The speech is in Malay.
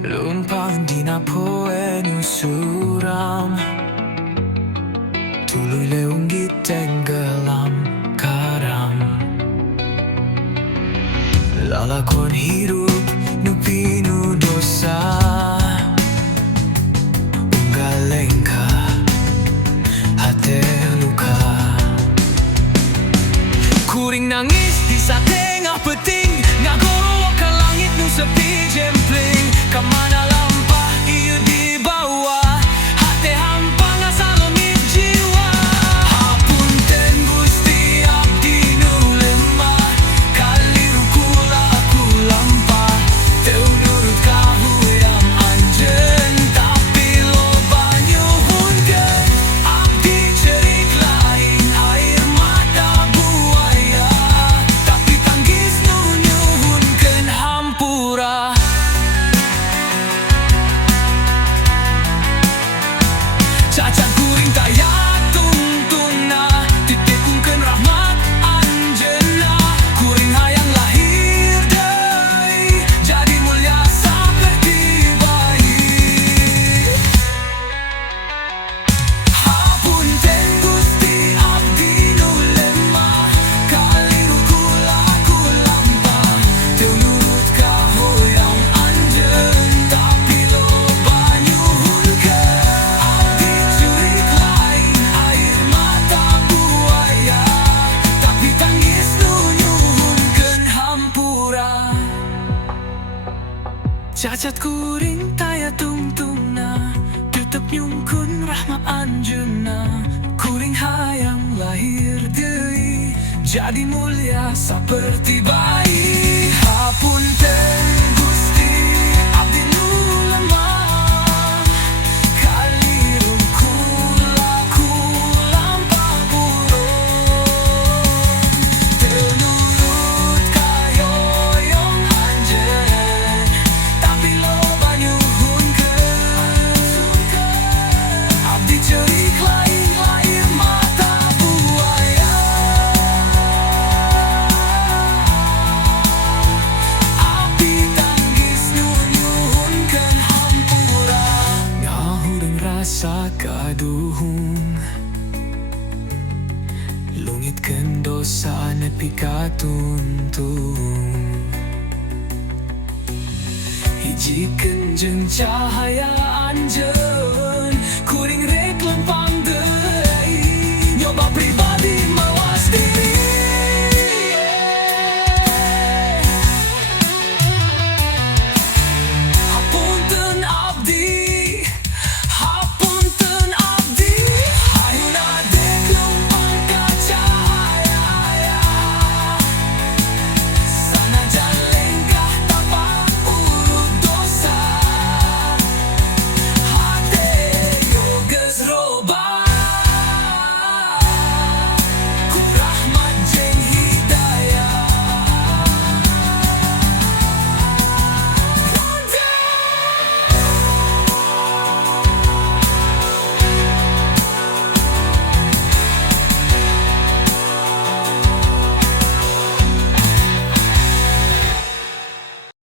Lumpang di na poe suram, tuloy leung gitenggelam karam. Lalakon hidup nu pinu dosa, unggaleng ka hate luka. Kuring nangis di sa tengah peting, ngagoro ka langit nu sepi jempling. Kamana lampah ieu di bawah, hate hampa ngasalengit jiwa. Hapunten Gusti abdi nu lemah, kaliru kulaku lampah. Teu nurut kahuyang anjeun, tapi loba nyuhunkeun. Abdi cerik lain air mata buaya, tapi tanggis nu nyuhunkeun hampura. Cacat kuring taya tungtungna, titipungkeun rahmat anjeunna. Kuring hayang lahir deui, jadi mulia saperti bayi. Hapunten Gusti abdi nu lemah, kaliru kulaku lampah. Teu nurut kahuyang anjeun, tapi loba nyuhunkeun. Abdi curik lain air mata buaya, tapi tangis nu nyuhunkeun hampura. Cacat kuring taya tungtungna, tetep nyungkun rahmat anjeunna. Kuring hayang lahir deui, jadi mulia saperti bayi. Hapunten Gusti abdi nu lemah, kaliru kulaku lampah burung. Teu nurut kayoyong anjeun, tapi loba nyuhunkeun. Abdi cerik lain air mata buaya, abdi tanggis nu nyuhunkeun hampura. Ngahureng rasa kaduhung, lungitkeun dosa nepi ka tuntung. Hijikeun jeung cahaya anjeun, kuring